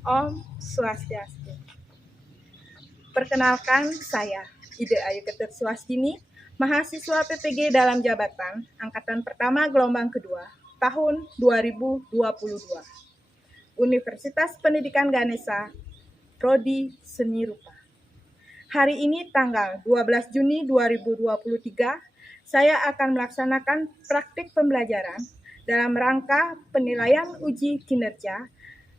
Om Swastiastu. Perkenalkan, saya Ide Ayu Keturswastini, mahasiswa PPG dalam jabatan Angkatan Pertama Gelombang Kedua, tahun 2022. Universitas Pendidikan Ganesha, Prodi Seni Rupa. Hari ini tanggal 12 Juni 2023, saya akan melaksanakan praktik pembelajaran dalam rangka penilaian uji kinerja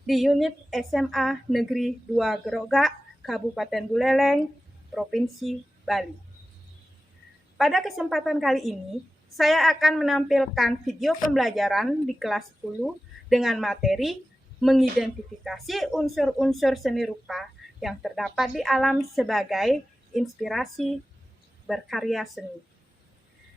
di unit SMA Negeri 2 Gerogak, Kabupaten Buleleng, Provinsi Bali. Pada kesempatan kali ini, saya akan menampilkan video pembelajaran di kelas 10 dengan materi mengidentifikasi unsur-unsur seni rupa yang terdapat di alam sebagai inspirasi berkarya seni.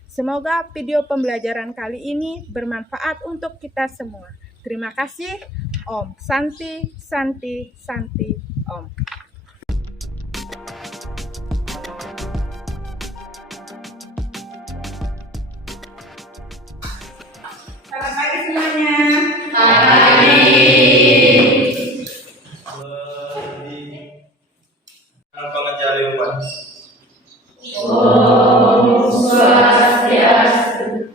Semoga video pembelajaran kali ini bermanfaat untuk kita semua. Terima kasih. Om Santi, Santi, Santi, Om. Selamat pagi semuanya. Pengejar umat. Om Swastiastu.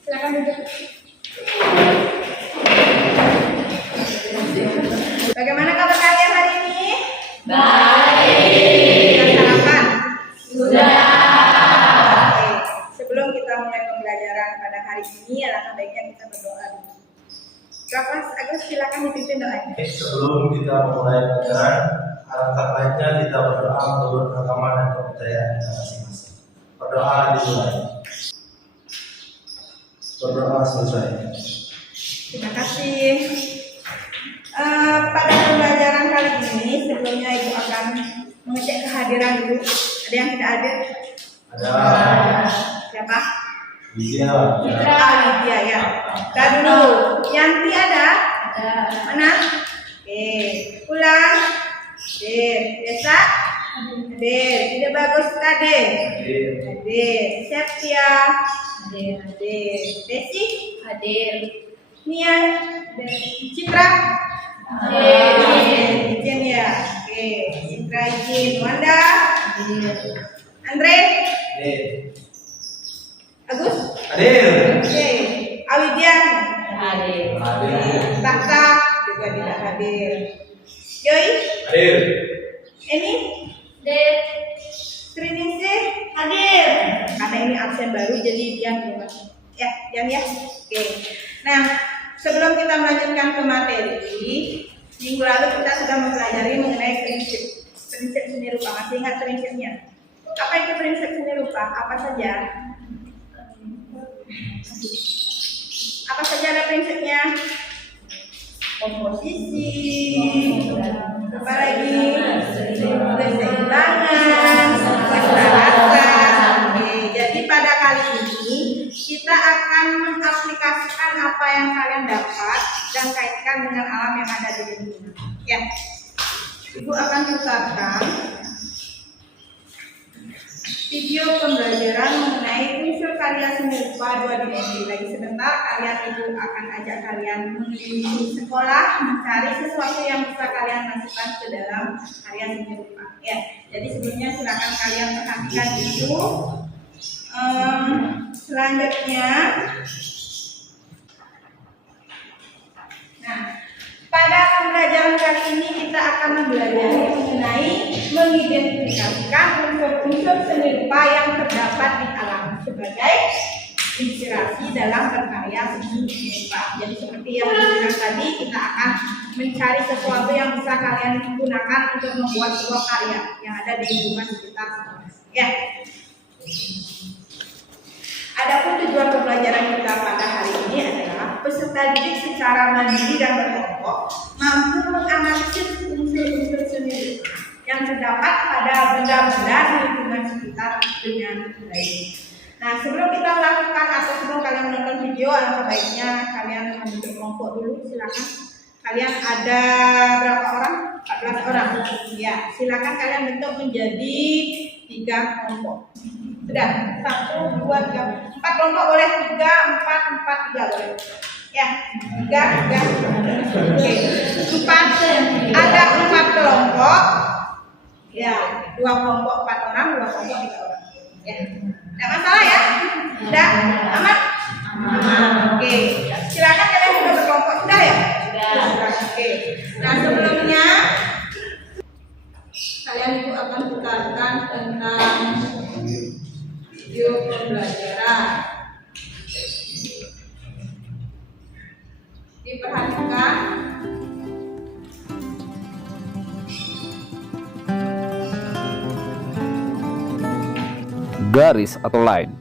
Silakan duduk. Bagaimana kabar kalian hari ini? Baik. Sudah sarapan? Sudah. Oke. Sebelum kita mulai pembelajaran pada hari ini, alangkah baiknya kita berdoa dulu. Mas Agus, silakan dipimpin doanya. Sebelum kita memulai pelajaran, alangkah baiknya kita berdoa menurut agama dan kepercayaan kita masing-masing. Berdoa dimulai. Berdoa selesai. Terima kasih. Pada pembelajaran kali ini, sebelumnya Ibu akan mengecek kehadiran dulu. Ada yang tidak hadir? Ada Siapa? Lydia. Lydia ya. Kita dulu. Yanti ada? Ada. Mana? Oke. Ulang. Hadir. Desa? Hadir. Tidak bagus tadi? Hadir. Septia? Hadir. Desi? Hadir. Nia? Citra? Hadir. Izin ya. Oke. Citra izin. Wanda? Hadir. Andre? Hadir. Agus? Hadir. Oke. Awidian? Hadir. Takta juga tidak hadir. Joy? Hadir. Eni? Hadir. Triningsih? Hadir. Karena ini absen baru jadi Dian belum. Ya, Dian ya. Oke. Nah, sebelum kita melanjutkan ke materi, minggu lalu kita sudah mempelajari mengenai prinsip seni rupa. Masih ingat prinsipnya? Apa itu prinsip seni rupa? Apa saja? Apa saja ada prinsipnya? Komposisi, apa lagi? Keseimbangan, keselarasan. Oke, jadi pada kali ini kita akan mengaplikasikan apa yang kalian dapat dan kaitkan dengan alam yang ada di lingkungan. Ya, Ibu akan putarkan video pembelajaran mengenai unsur karya seni rupa 2 dimensi. Lagi sebentar Ibu akan ajak kalian mengelilingi sekolah mencari sesuatu yang bisa kalian masukkan ke dalam karya seni rupa. Ya, jadi sebelumnya silakan kalian perhatikan itu. Selanjutnya, nah, pada pembelajaran kali ini kita akan mempelajari mengenai mengidentifikasikan unsur-unsur seni rupa yang terdapat di alam sebagai inspirasi dalam berkarya seni rupa. Jadi seperti yang dibilang tadi, kita akan mencari sesuatu yang bisa kalian gunakan untuk membuat sebuah karya yang ada di lingkungan sekitar. Ya. Adapun tujuan pembelajaran kita pada hari ini adalah peserta didik secara mandiri dan berkelompok mampu menganalisis unsur-unsur seni rupa yang terdapat pada benda-benda di lingkungan sekitar dengan baik. Nah, sebelum kita melakukan atau sebelum kalian menonton video, alangkah baiknya kalian membentuk kelompok dulu. Silakan. Kalian ada berapa orang? 14 orang. Ya, silakan kalian bentuk menjadi 3 kelompok. Sudah, 1, 2, 3, 4 kelompok boleh, 3, 4, 4, 3 boleh. Ya, Enggak. Oke. Ada 4 kelompok. Ya, 2 kelompok 4 orang, 2 kelompok 3 orang. Ya. Enggak masalah ya? Udah aman? Oke. Silakan kalian sudah berkelompok sudah ya? Sudah. Oke. Nah, sebelumnya kalian itu akan putarkan tentang video pembelajaran. Diperhatikan. Garis atau line.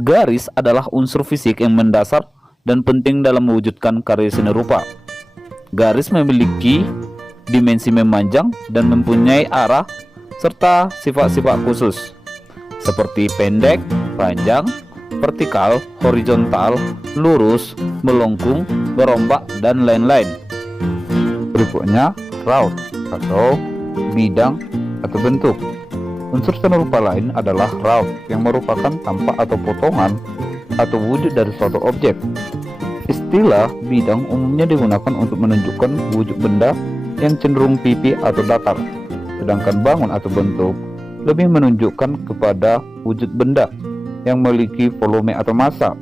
Garis adalah unsur fisik yang mendasar dan penting dalam mewujudkan karya seni rupa. Garis memiliki dimensi memanjang dan mempunyai arah serta sifat-sifat khusus seperti pendek, panjang, vertikal, horizontal, lurus, melengkung, berombak, dan lain-lain. Berikutnya, raut atau bidang atau bentuk. Unsur seni rupa lain adalah raut yang merupakan tampak atau potongan atau wujud dari suatu objek. Istilah bidang umumnya digunakan untuk menunjukkan wujud benda yang cenderung pipi atau datar, sedangkan bangun atau bentuk lebih menunjukkan kepada wujud benda yang memiliki volume atau massa.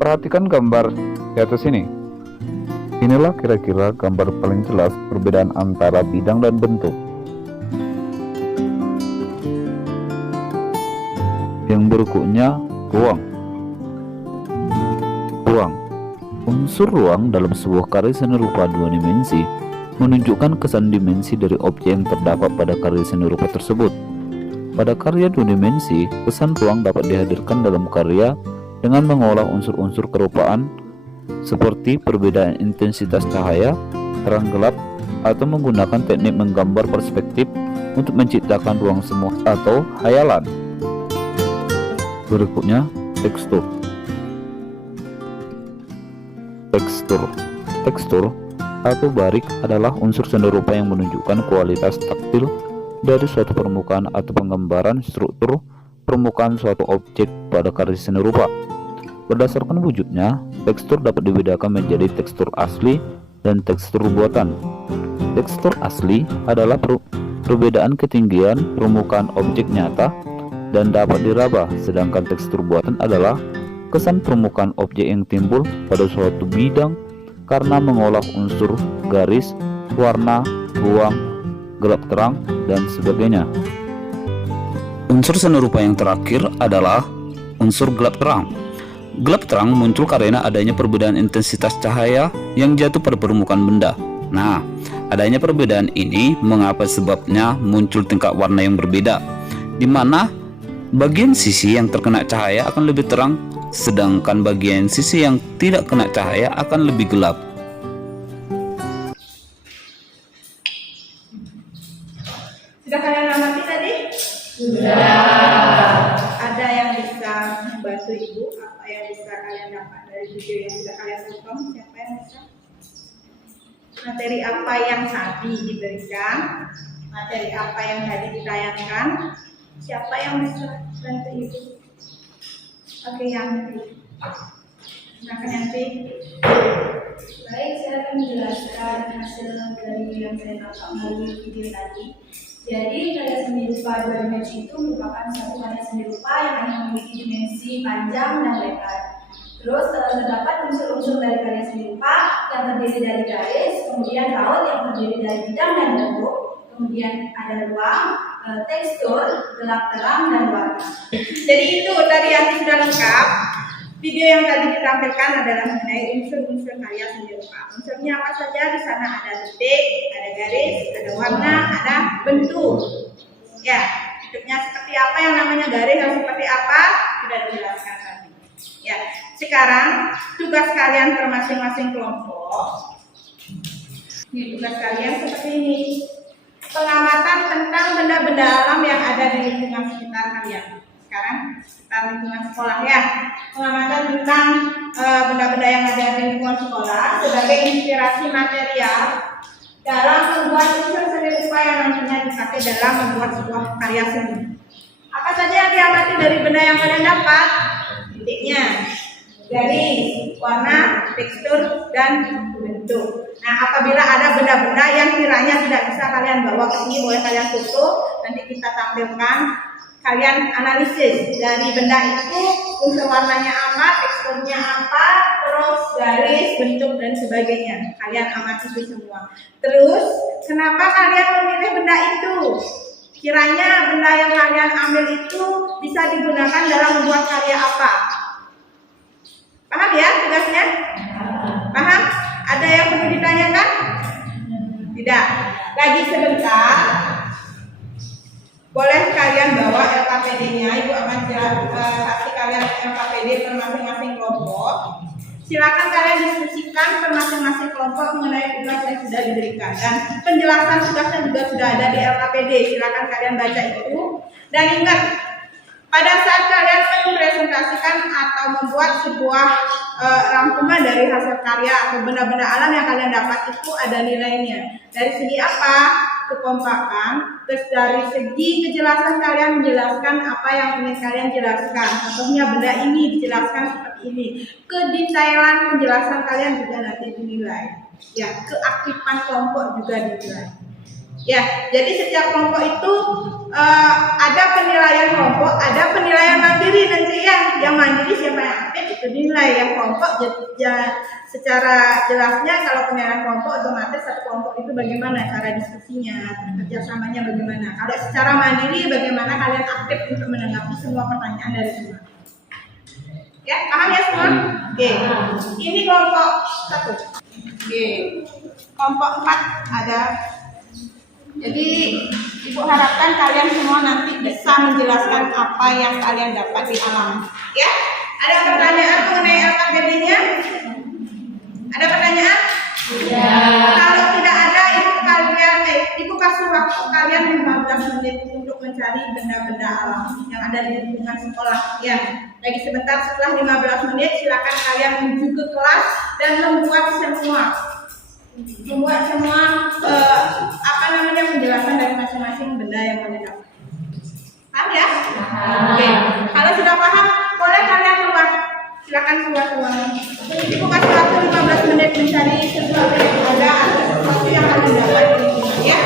Perhatikan gambar di atas ini. Inilah kira-kira gambar paling jelas perbedaan antara bidang dan bentuk. Yang berikutnya, ruang. Ruang. Unsur ruang dalam sebuah karya seni rupa 2 dimensi menunjukkan kesan dimensi dari objek yang terdapat pada karya seni rupa tersebut. Pada karya 2 dimensi, kesan ruang dapat dihadirkan dalam karya dengan mengolah unsur-unsur kerupaan seperti perbedaan intensitas cahaya, terang gelap, atau menggunakan teknik menggambar perspektif untuk menciptakan ruang semu atau hayalan. Berikutnya, tekstur. Tekstur atau barik adalah unsur seni rupa yang menunjukkan kualitas taktil dari suatu permukaan atau penggambaran struktur permukaan suatu objek pada karya seni rupa. Berdasarkan wujudnya, tekstur dapat dibedakan menjadi tekstur asli dan tekstur buatan. Tekstur asli adalah perbedaan ketinggian permukaan objek nyata dan dapat diraba, sedangkan tekstur buatan adalah kesan permukaan objek yang timbul pada suatu bidang karena mengolah unsur garis, warna, ruang, gelap terang, dan sebagainya. Unsur seni rupa yang terakhir adalah unsur gelap terang. Gelap terang muncul karena adanya perbedaan intensitas cahaya yang jatuh pada permukaan benda. Nah, adanya perbedaan ini mengapa sebabnya muncul tingkat warna yang berbeda, di mana bagian sisi yang terkena cahaya akan lebih terang, sedangkan bagian sisi yang tidak kena cahaya akan lebih gelap. Sudah kalian amati tadi? Sudah. Ada yang bisa membantu ibu? Apa yang bisa kalian dapat dari video yang sudah kalian tonton? Siapa yang bisa? Materi apa yang tadi diberikan? Materi apa yang tadi ditayangkan? Siapa yang bisa bantu ibu? Oke, Yanti. Silakan Yanti. Baik, saya akan menjelaskan hasil dari yang saya tangkap melalui video tadi. Jadi, karya seni rupa 2 dimensi itu merupakan satu karya seni rupa yang hanya memiliki dimensi panjang dan lebar. Terus terdapat unsur-unsur dari karya seni rupa yang terdiri dari garis, kemudian raut yang terdiri dari bidang dan bentuk, kemudian ada ruang, tekstur, gelap terang, dan warna. Jadi itu tadi yang sudah lengkap. Video yang tadi ditampilkan adalah mengenai unsur-unsur karya seni rupa. Unsurnya apa saja? Di sana ada detik, ada garis, ada warna, ada bentuk. Ya, bentuknya seperti apa, yang namanya garis yang seperti apa sudah dijelaskan tadi. Ya, sekarang tugas kalian per masing-masing kelompok. Ini tugas kalian seperti ini. Pengamatan tentang benda-benda alam yang ada di lingkungan sekitar kalian. Sekarang sekitar lingkungan sekolah ya. Pengamatan tentang benda-benda yang ada di lingkungan sekolah sebagai inspirasi material dalam membuat unsur seni rupa yang nantinya dipakai dalam membuat sebuah karya seni. Apa saja yang diamati dari benda yang kalian dapat? Titiknya. garis, warna, tekstur, dan bentuk. Nah, apabila ada benda-benda yang kiranya tidak bisa kalian bawa ke sini, boleh kalian foto. Nanti kita tampilkan. Kalian analisis dari benda itu, unsur warnanya apa, teksturnya apa, terus garis, bentuk, dan sebagainya. Kalian amati itu semua. Terus, kenapa kalian memilih benda itu? Kiranya benda yang kalian ambil itu bisa digunakan dalam membuat karya apa? Paham ya tugasnya? Paham? Ada yang perlu ditanyakan? Tidak. Lagi sebentar. Boleh kalian bawa LKPD-nya. Ibu akan kasih kalian LKPD per masing-masing kelompok. Silakan kalian diskusikan per masing-masing kelompok mengenai tugas yang sudah diberikan, dan penjelasan tugasnya juga sudah ada di LKPD. Silakan kalian baca itu. Dan ingat, pada saat kalian mempresentasikan atau membuat sebuah rangkuman dari hasil karya atau benda-benda alam yang kalian dapat, itu ada nilainya. Dari segi apa? Kekompakan. Terus dari segi kejelasan, kalian menjelaskan apa yang ingin kalian jelaskan. Contohnya benda ini dijelaskan seperti ini. Kedetailan penjelasan kalian juga nanti dinilai. Ya, keaktifan kelompok juga dinilai. Ya, jadi setiap kelompok itu ada penilaian kelompok, ada penilaian mandiri nanti ya. Yang mandiri siapa yang aktif itu dinilai, yang kelompok ya, secara jelasnya kalau penilaian kelompok otomatis satu kelompok itu bagaimana cara diskusinya, kerjasamanya bagaimana. Kalau secara mandiri bagaimana kalian aktif untuk menanggapi semua pertanyaan dari semua. Ya, paham ya semua? Oke. Ini kelompok 1. Oke. Kelompok 4 ada. Jadi ibu harapkan kalian semua nanti bisa menjelaskan apa yang kalian dapat di alam. Ya, ada pertanyaan mengenai LKPD-nya? Ada pertanyaan? Ya. Kalau tidak ada, ibu kasih waktu kalian 15 menit untuk mencari benda-benda alam yang ada di lingkungan sekolah. Ya, lagi sebentar, setelah 15 menit silakan kalian menuju ke kelas dan membuat semua penjelasan dari masing-masing benda yang kalian dapat. Paham ya? Oke. Kalau sudah paham, boleh kalian keluar. Silakan keluar ruangan. Ibu kasih waktu 15 menit mencari sesuatu yang ada atau sesuatu yang kalian dapat di lingkungan ya.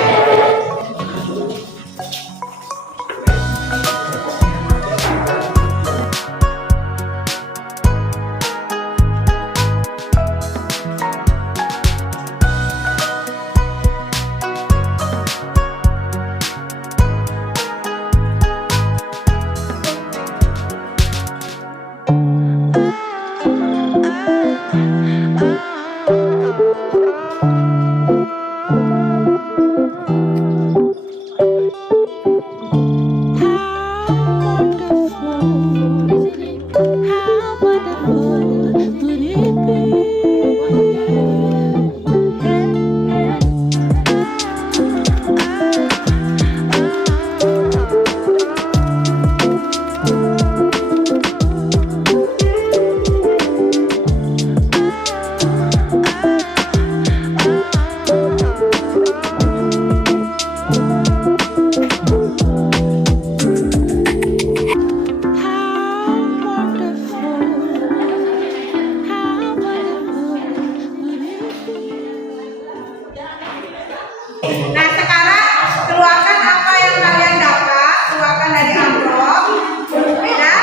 Nah, sekarang keluarkan apa yang kalian dapat, keluarkan dari amplop. Beda?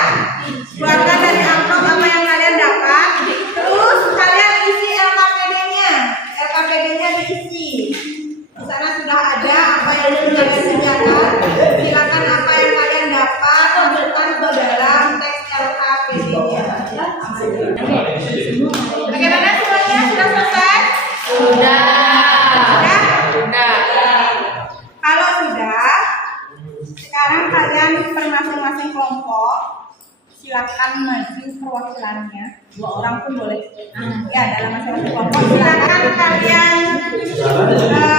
Keluarkan dari amplop apa yang kalian dapat. Terus kalian isi LKPD-nya. LKPD-nya diisi. Di sana sudah ada apa yang sudah disediakan. Silakan apa yang kalian dapat masukkan ke dalam teks LKPD-nya. Bagaimana semuanya? Sudah selesai? Sudah. Kalau sudah, sekarang kalian per masing-masing kelompok silakan maju perwakilannya. 2 orang pun boleh. Ya, dalam masing-masing kelompok silakan kalian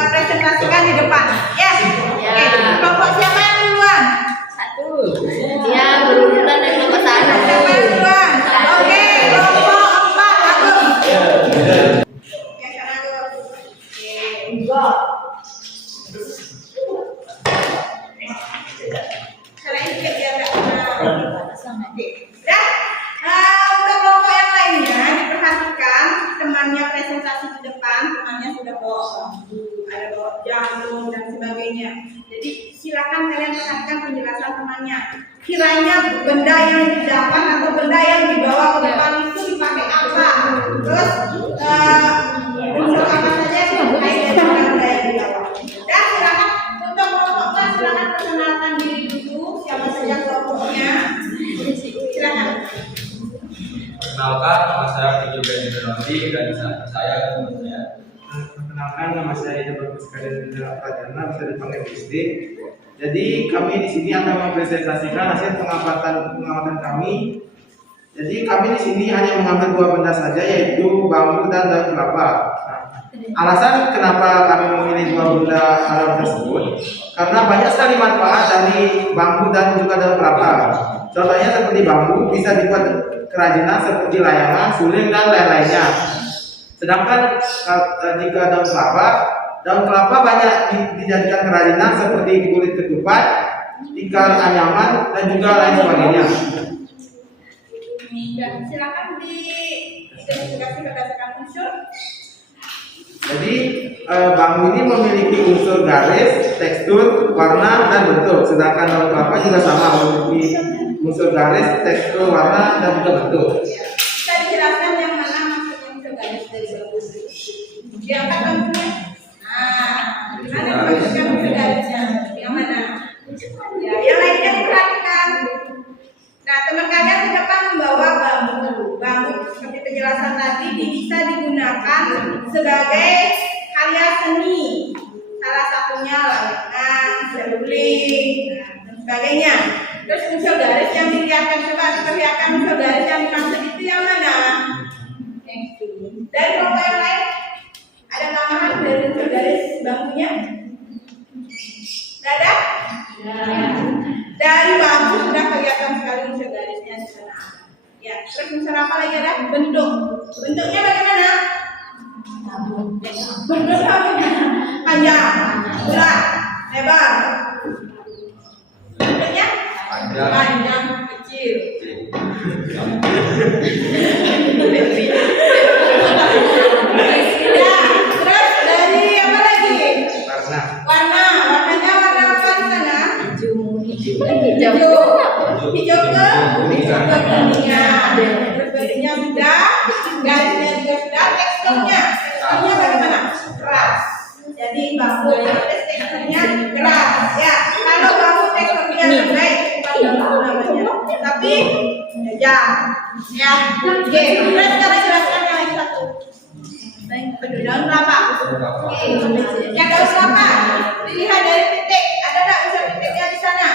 presentasikan di depan. Ya. Oke, kelompok siapa yang duluan? 1. Ya, berurutan dari kelompok 1. Siapa yang duluan? Oke, kelompok 4 Agung. Ya, sana Agung. Oke. Selain itu biar nggak kena. Ya. Nah, untuk kelompok yang lain sudah bawa bambu, ada bawa jarum dan sebagainya. Jadi silakan kalian perhatikan penjelasan temannya. Kiranya benda yang didapat atau benda yang dibawa ke depan itu dipakai apa? Terus untuk apa saja yang terkait dengan benda yang dibawa. Dan silakan untuk kelompoknya silakan perkenalkan diri dulu, siapa saja kelompoknya. Silakan. Perkenalkan, nama saya Fikri Benjamin dan saya kemudian. Perkenalkan, nama saya Ida Bagus Kadir Pradana, bisa dipanggil Gusti. Jadi kami di sini akan mempresentasikan hasil pengamatan kami. Jadi kami di sini hanya mengambil dua benda saja, yaitu bambu dan daun kelapa. Alasan kenapa kami memilih dua benda alam tersebut, karena banyak sekali manfaat dari bambu dan juga daun kelapa. Contohnya seperti bambu bisa dibuat kerajinan seperti layangan, suling dan lain-lainnya. Sedangkan jika daun kelapa banyak dijadikan kerajinan seperti kulit ketupat, ikan anyaman dan juga lain sebagainya. Silakan diidentifikasi berdasarkan unsur. Jadi bambu ini memiliki unsur garis, tekstur, warna dan bentuk. Sedangkan daun kelapa juga sama, memiliki unsur garis, tekstur, warna dan juga bentuk. Bisa dijelaskan yang mana maksudnya unsur garis dari bambu? Diangkat bambunya. Gimana maksudnya unsur garisnya? Yang mana? Ya, yang lainnya diperhatikan. Nah, teman kalian di depan membawa bambu. Bambu seperti penjelasan tadi bisa digunakan sebagai karya seni. Salah satunya layangan, seruling, dan sebagainya. Terus unsur garis yang dilihatkan, coba diperlihatkan unsur garis yang dimaksud itu yang mana? Dari kelompok yang lain ada tambahan dari unsur garis bambunya? Tidak ada? Dari bambu sudah kelihatan sekali unsur garisnya di sana. Ya, terus unsur apa lagi ada? Bentuk. Bentuknya bagaimana? Bentuknya bagaimana? Panjang, bulat, lebar. Bentuknya? Panjang, kecil. Ya, terus dari apa lagi? Warnanya warna apa di sana? Hijau ke kuningan. Terus bajunya sudah, garisnya juga sudah, teksturnya bagaimana? Keras. Jadi bambu teksturnya keras. Ya, kalau bambu teksturnya lembek bukan bambu namanya. Tapi ya, oke. Terus kita jelaskan yang lain satu. Daun kelapa. Oke. Yang daun kelapa dilihat dari titik. Ada nggak unsur titiknya di sana?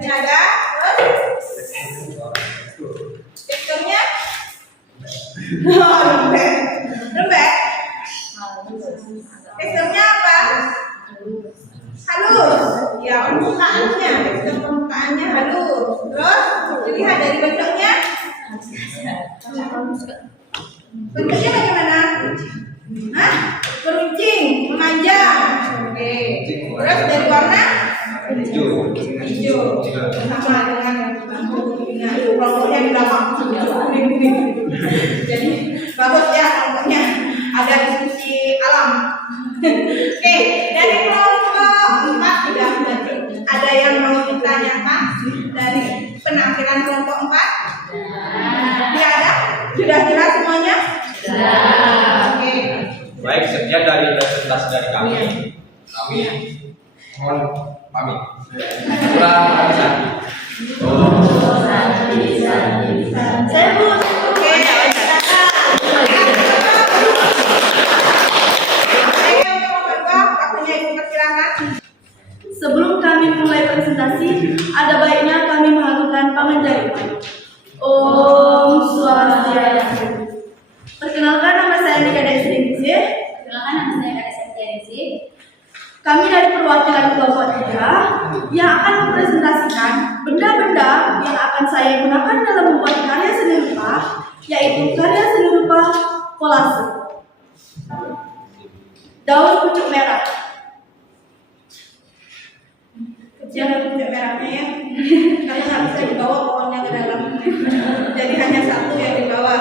Ada. Terus teksturnya lembek. Teksturnya apa? Halus. Ya, permukaannya, tekstur permukaannya halus. Terus dilihat dari bentuknya. Bentuknya bagaimana? Keruncing, memanjang. Oke. Terus dari warna? Hijau. Sama dengan bambu kuningan. Kelompoknya di belakang kuning-kuning. Jadi bagus ya kelompoknya. Ada diskusi alam. Oke, dari kelompok 4 sudah lanjut. Ada yang mau ditanyakan dari penampilan kelompok 4? Tidak ada? Sudah jelas semuanya? Oke. Baik, sekian dari presentasi dari kami. Mohon pamit. Kurang bisa. Saya Bu. Oke. Sebelum kami mulai presentasi, ada baiknya kami melakukan pengendalian. Om Swastiastu. Perkenalkan, nama saya Nika Desri. Kami dari perwakilan kelompok 3 yang akan mempresentasikan benda-benda yang akan saya gunakan dalam membuat karya seni rupa, yaitu karya seni rupa kolase. Daun pucuk merah. Kecil pucuk merahnya ya. Karena nggak bisa dibawa pohonnya ke dalam. Jadi hanya satu yang dibawa.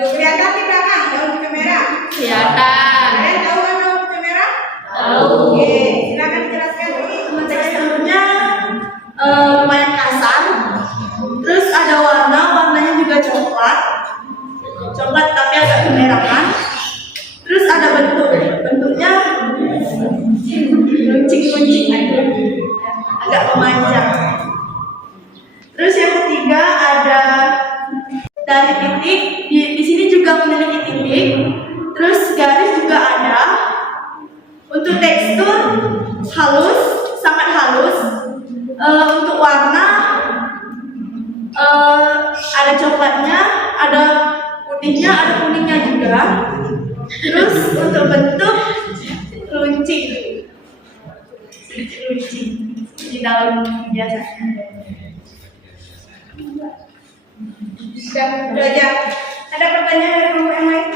Kelihatan di belakang daun pucuk merah. Kesehatan. Kalian tahu kan nama pucuk merah? Tahu. Oke, silakan jelaskan ini. Teksturnya lumayan kasar. Terus ada warnanya juga coklat tapi agak kemerahan. Terus ada bentuknya runcing-runcing agak memanjang. Terus yang ketiga ada dari titik, di sini juga memiliki titik. Terus garis juga ada. Untuk tekstur halus, sangat halus. Untuk warna ada coklatnya, ada putihnya, ada kuningnya juga. Terus untuk bentuk runcing, sedikit runcing di daun biasanya. Sudah aja. Ada pertanyaan dari kelompok yang lain?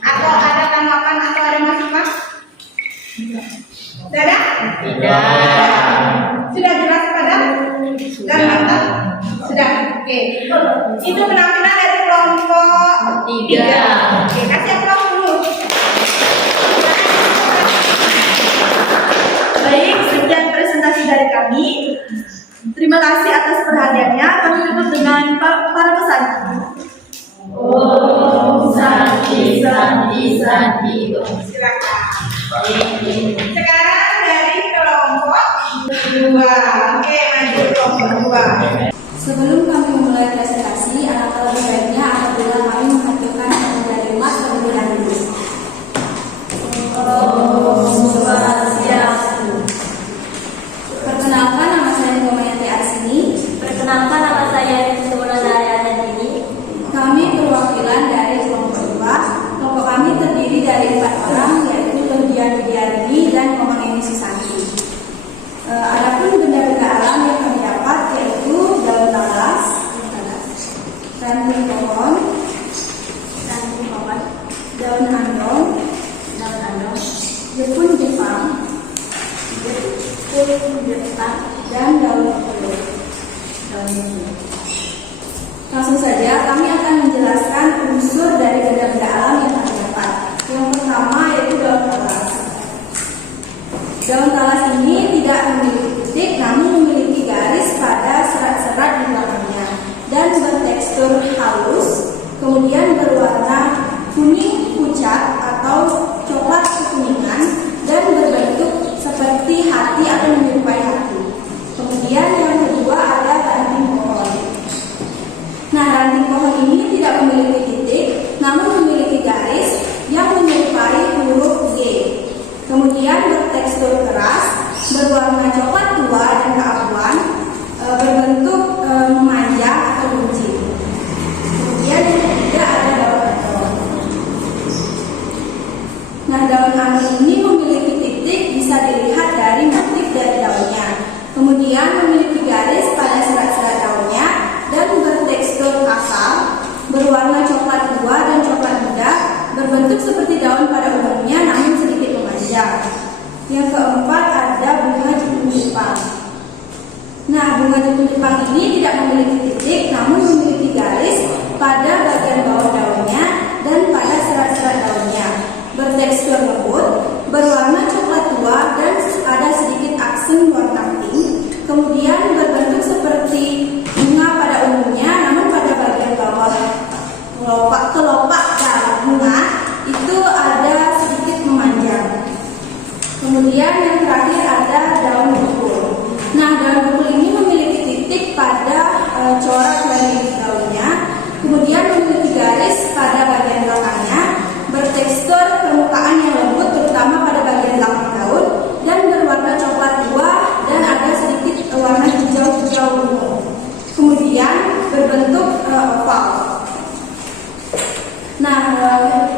Atau ada tanggapan atau ada masukan? Sudah ada? Tidak. Sudah jelas pada? Dan mantap? Sudah. Oke. Itu penampilan dari kelompok 3. Oke, kasih aplaus dulu. Baik, sekian presentasi dari kami. Terima kasih atas perhatiannya. Kami tutup dengan para pesan. Om Santi Santi Santi. Silakan. Sekarang dari kelompok 2. Oke, maju kelompok 2. Sebelum kami memulai presentasi, alangkah lebih baiknya apabila kami menghancurkan dari Mas terlebih dahulu. Perkenalkan, nama saya Nikomayanti Arsini. Perkenalkan, nama saya Ini. Kami perwakilan dari kelompok 2. Kelompok kami terdiri dari 4 orang, yaitu Lodian Widiardi dan Komang Eni Susanti. Adapun benda-benda alam yang kami dapat yaitu daun talas, ranting pohon, daun andong, jepun Jepang, dan daun pepuluh. Langsung saja kami akan menjelaskan unsur dari benda-benda alam yang kami dapat. Yang pertama yaitu daun talas. Daun talas ini tidak memiliki titik, namun memiliki garis pada serat-serat di belakangnya dan bertekstur halus, kemudian berwarna kuning pucat atau coklat kekuningan dan berbentuk seperti hati atau menyerupai hati. Kemudian yang kedua ada ranting pohon. Nah, ranting pohon ini tidak memiliki titik, namun memiliki garis yang menyerupai huruf G. Kemudian bertekstur keras, berwarna coklat tua dan keabuan, berbentuk memanjang atau runcing. Kemudian yang ketiga ada daun andong. Nah, daun andong ini memiliki titik, bisa dilihat dari motif dari daunnya. Kemudian memiliki garis pada serat-serat daunnya dan bertekstur kasar, berwarna coklat tua dan coklat muda, berbentuk seperti daun pada umumnya namun sedikit memanjang. Yang keempat ada bunga jepun Jepang. Nah, bunga jepun Jepang ini tidak memiliki titik namun memiliki garis pada bagian bawah daunnya dan pada serat-serat daunnya, bertekstur lembut, berwarna coklat tua dan ada sedikit aksen warna pink. Kemudian berbentuk seperti bunga pada umumnya, namun pada bagian bawah kelopak bunga itu ada sedikit memanjang. Kemudian yang terakhir ada daun bukul. Nah, daun bukul ini memiliki titik pada corak dari daunnya, kemudian memiliki garis pada bagian belakangnya, bertekstur permukaan yang lembut terutama pada bagian belakang daun dan berwarna coklat tua dan ada sedikit warna hijau-hijau ungu. Kemudian berbentuk oval. Nah,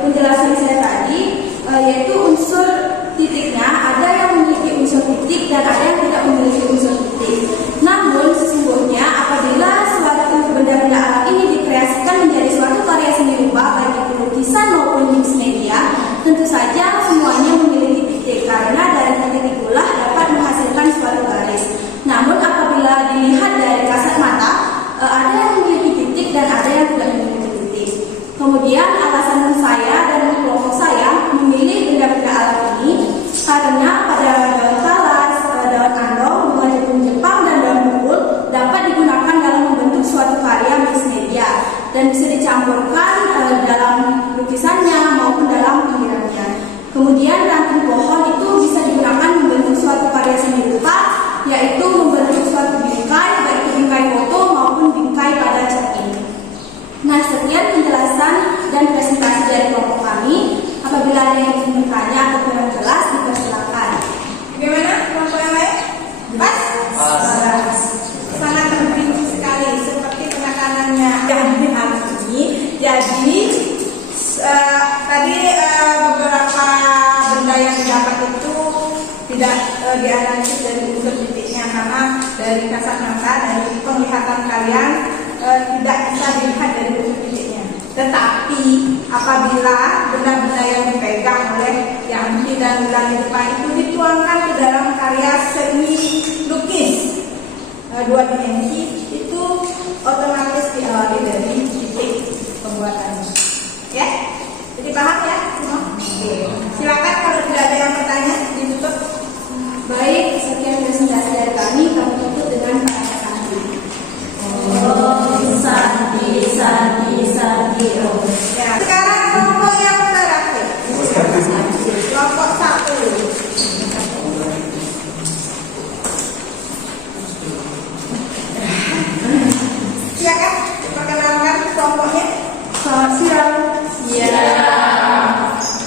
penjelasan saya tadi yaitu unsur titiknya ada yang memiliki unsur titik dan ada yang tidak memiliki unsur titik. Namun sesungguhnya apabila suatu benda-benda alam ini dikreasikan menjadi suatu karya seni rupa baik itu lukisan maupun mix media, tentu saja semuanya memiliki titik karena dari titik itulah dapat menghasilkan suatu garis. Namun apabila dilihat dari kasat mata, ada yang memiliki titik dan ada yang tidak memiliki titik. Kemudian alasan saya dan kelompok saya ada yang ingin bertanya atau kurang jelas, dipersilakan. Bagaimana kelompok yang lain? Pas? Sangat terperinci sekali seperti penekanannya yang di hari ini. Jadi tadi beberapa benda yang didapat itu tidak dianalisis dari unsur titiknya, karena dari kasat mata, dari penglihatan kalian tidak bisa dilihat dari unsur titiknya. Tetapi apabila benda-benda yang dipegang oleh Yangti dan bulan di depan itu dituangkan ke dalam karya seni lukis dua dimensi, itu otomatis diawali dari titik pembuatannya. Ya, jadi paham ya semua? Oke. Silakan kalau tidak ada yang bertanya, ditutup. Baik, sekian presentasi dari kami. Kami tutup dengan kata sandi. Sandi. Ya, sekarang kelompok yang terakhir. Kelompok 1. Silakan perkenalkan kelompoknya. Selamat siang.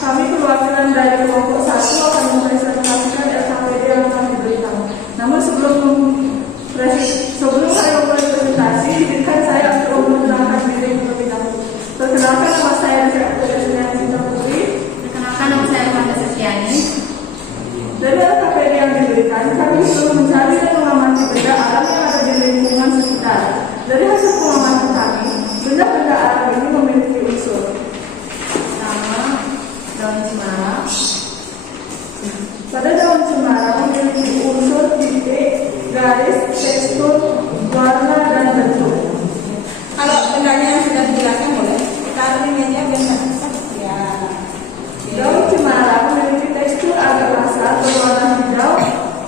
Kami perwakilan dari kelompok 1 akan mempresentasikan LKPD yang telah diberikan. Namun sebelum saya memulai presentasi, izinkan saya untuk memperkenalkan diri terlebih dahulu. Perkenalkan, nama saya Dr. Suliani Sinta Putri. Perkenalkan, nama saya Amanda Setiani. Dari LKPD yang diberikan, kami selalu mencari dan mengamati benda alam yang ada di lingkungan sekitar. Dari hasil pengamatan kami, benda-benda alam ini memiliki unsur. Pertama, daun cemara. Pada daun cemara memiliki unsur titik, garis, tekstur, warna, dan bentuk. Kalau bendanya yang sudah dijelaskan boleh taruh di meja biar ya. Daun cemara memiliki tekstur agak kasar berwarna hijau,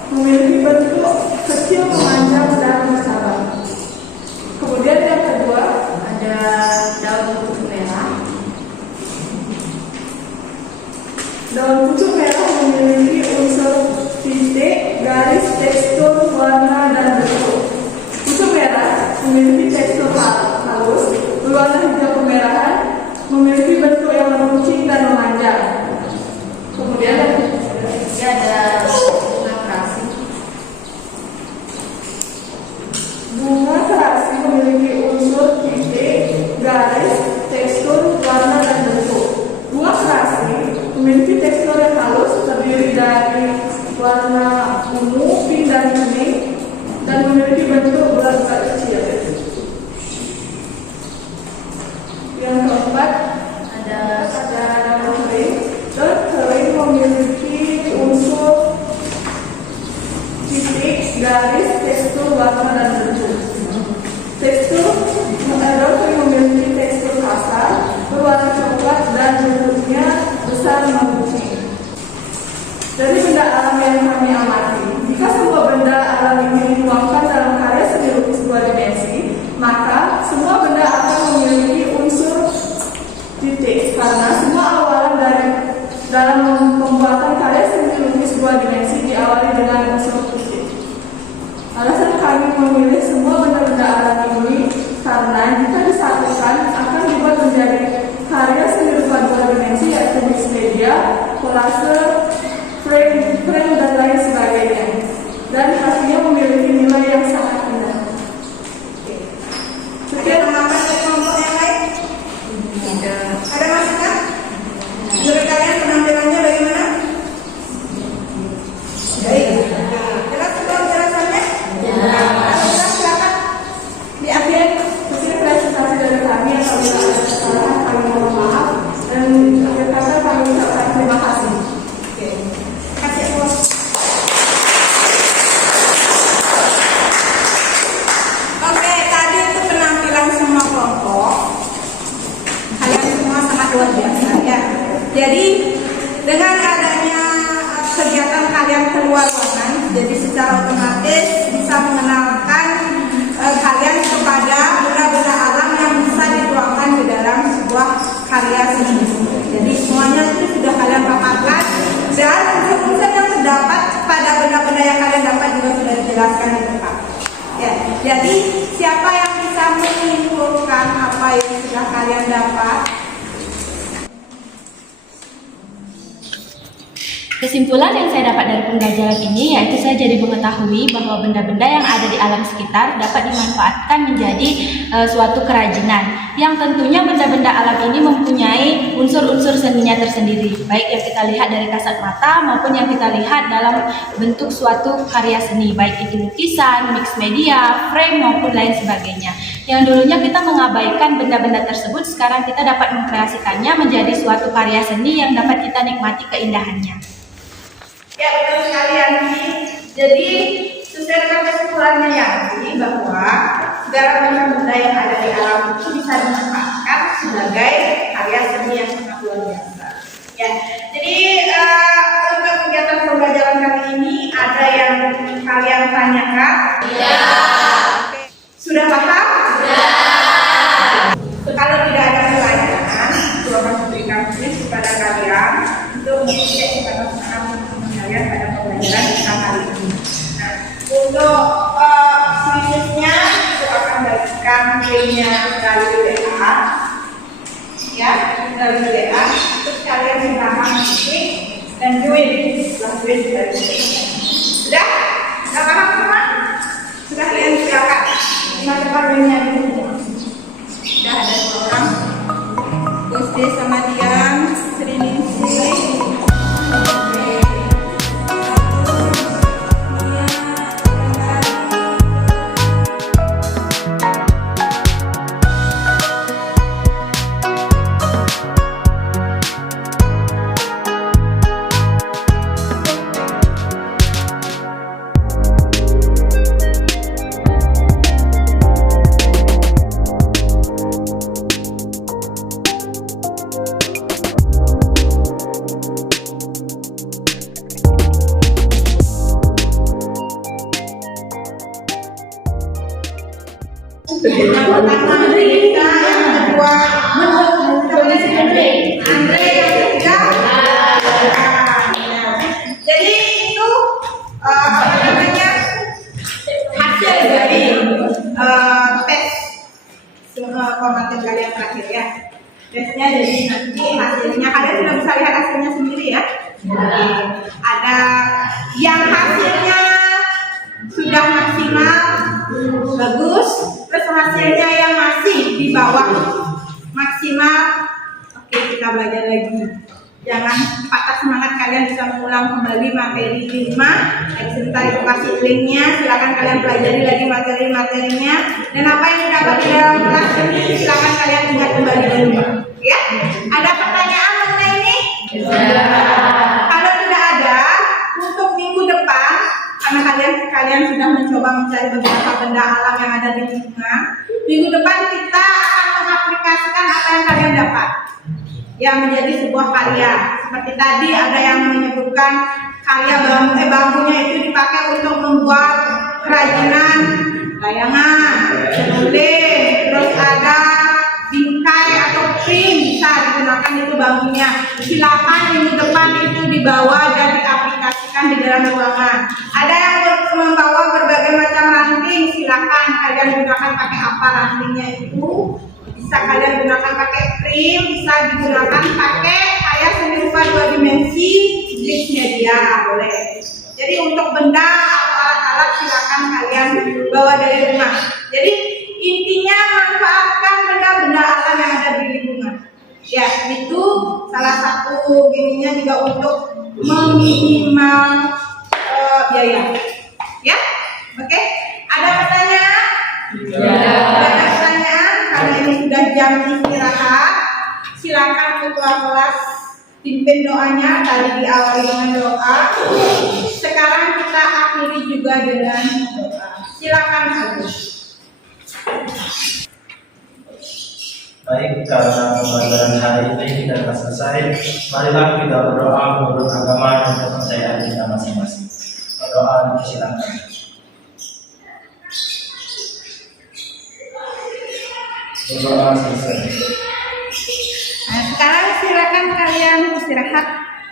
memiliki bentuk kecil memanjang dan bercabang. Kemudian yang kedua, Ada daun kutu merah. daun pucuk merah memiliki unsur titik, garis, tekstur, warna, dan bentuk. Pucuk merah memiliki tekstur halus, berwarna hijau kemerahan, memiliki bentuk yang meruncing dan memanjang. Kemudian Ada bunga kerasi. bunga terasi memiliki unsur titik, garis, tekstur, warna, dan bentuk. Bunga terasi memiliki tekstur yang halus, terdiri dari warna ungu, pink, dan kuning, dan memiliki bentuk bulat-bulat kecil. Yang keempat, Ada daun kering. Daun kering memiliki unsur titik, garis, tekstur, warna, dan bentuk. Daun kering memiliki tekstur kasar, berwarna coklat, dan bentuknya besar mengucing. Dari benda alam yang kami amati, jika semua benda alam ini dituangkan dalam karya seni lukis dua dimensi, maka semua benda akan memiliki unsur titik, karena semua awalan dalam pembuatan karya seni lukis dua dimensi diawali dengan unsur titik. Alasan kami memilih semua benda-benda alam ini karena jika disatukan akan dibuat menjadi karya seni rupa dua dimensi, yaitu mixed media, kolase, frame, dan lain sebagainya. Dan pastinya memiliki nilai yang sangat indah. Ada pendapat dari kelompok yang lain? Ada masukan? Menurut kalian penampilannya bagaimana? Baik. Jelas belum jelasannya? Jelas. Silakan Di akhir sekian presentasi dari kami, apabila ada kesalahan kami mohon maaf, dan akhir kata kami ucapkan terima kasih. Oke. Kasih bos. Oke, tadi itu penampilan semua kelompok. Kalian semua sangat luar biasa ya. Jadi dengan adanya kegiatan kalian keluar ruangan, jadi secara otomatis bisa mengenalkan kalian kepada benda-benda alam yang bisa dituangkan di dalam sebuah karya seni. Jadi semuanya itu sudah kalian paparkan, dan unsur-unsur yang terdapat pada benda-benda yang kalian dapat juga sudah dijelaskan di depan. Ya, jadi siapa yang bisa menyimpulkan apa yang sudah kalian dapat? Kesimpulan yang saya dapat dari pembelajaran ini yaitu saya jadi mengetahui bahwa benda-benda yang ada di alam sekitar dapat dimanfaatkan menjadi suatu kerajinan yang tentunya benda-benda alam ini mempunyai unsur-unsur seninya tersendiri, baik yang kita lihat dari kasat mata maupun yang kita lihat dalam bentuk suatu karya seni, baik itu lukisan, mix media, frame maupun lain sebagainya. Yang dulunya kita mengabaikan benda-benda tersebut, sekarang kita dapat mengkreasikannya menjadi suatu karya seni yang dapat kita nikmati keindahannya. Ya, betul sekali Yanti. Jadi sesuai dengan kesimpulannya Yanti bahwa segala macam benda yang ada di alam itu bisa dimanfaatkan sebagai karya seni yang sangat luar biasa. Ya, jadi untuk kegiatan pembelajaran kali ini ada yang kalian tanyakan? Tidak. Sudah paham? Sudah. Kalau tidak ada pertanyaan, aku akan memberikan kuis kepada kalian untuk mengecek kepada kalian pada pembelajaran kita kali ini. Nah, untuk kuisnya aku akan bagikan kuisnya melalui WA, ya, melalui WA. Terus kalian silahkan klik dan join setelah join dari sini. Sudah? Sudah paham semua? Sudah, kalian silakan. Masuk kuisnya dulu. Sudah ada 2 orang. Gusti sama Dian, Sriningsih. Yang pertama Rita, yang kedua Andre, yang ketiga. Jadi itu apa namanya hasil dari tes formatif kalian terakhir ya. Tesnya jadi nanti hasilnya kalian sudah bisa lihat hasilnya sendiri ya. Ada yang hasilnya sudah maksimal bagus, terus hasilnya yang masih di bawah maksimal. Oke, kita belajar lagi. Jangan patah semangat, kalian bisa mengulang kembali materi 5. Sebentar itu kasih linknya, silakan kalian pelajari lagi materi-materinya. Dan apa yang didapat di dalam kelas ini silakan kalian ingat kembali di rumah. Ya, ada pertanyaan mengenai ini? Kalau tidak ada, untuk minggu depan, karena kalian sudah mencoba mencari beberapa benda alam yang ada di lingkungan, minggu depan kita akan mengaplikasikan apa yang kalian dapat yang menjadi sebuah karya. Seperti tadi ada yang menyebutkan karya bambunya itu dipakai untuk membuat kerajinan layangan, seruling, terus ada bingkai atau frame bisa digunakan itu bambunya. Silakan minggu depan itu dibawa dan diaplikasikan di dalam ruangan. Ada yang membawa berbagai macam ranting, silakan kalian gunakan pakai apa rantingnya itu. Bisa kalian gunakan pakai frame, bisa digunakan pakai kayak seni rupa 2 dimensi, mix media boleh. Jadi untuk benda atau alat-alat silakan kalian bawa dari rumah. Jadi intinya manfaatkan benda-benda alam yang ada di lingkungan. Ya, itu salah satu gininya juga untuk meminimal biaya. Ya, oke. Ada pertanyaan? Ada pertanyaan? Karena ini sudah jam istirahat, silakan ketua kelas pimpin doanya. Tadi diawali dengan doa. Sekarang kita akhiri juga dengan doa. Silakan Agus. Baik, karena pembelajaran hari ini kita telah selesai, marilah kita berdoa menurut agama dan kepercayaan kita masing-masing. Berdoa silakan. Berdoa selesai. Nah, sekarang silakan kalian istirahat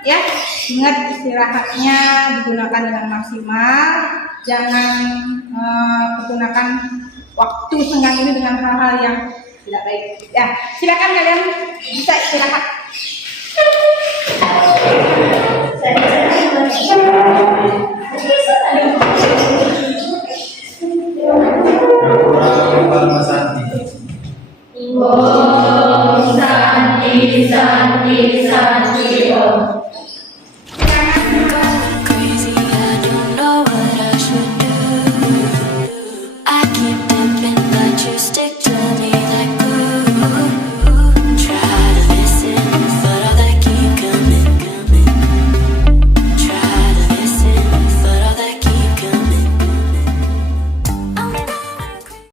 ya. Ingat istirahatnya digunakan dengan maksimal. Jangan menggunakan waktu senggang ini dengan hal-hal yang tidak baik. Ya, silakan kalian bisa istirahat.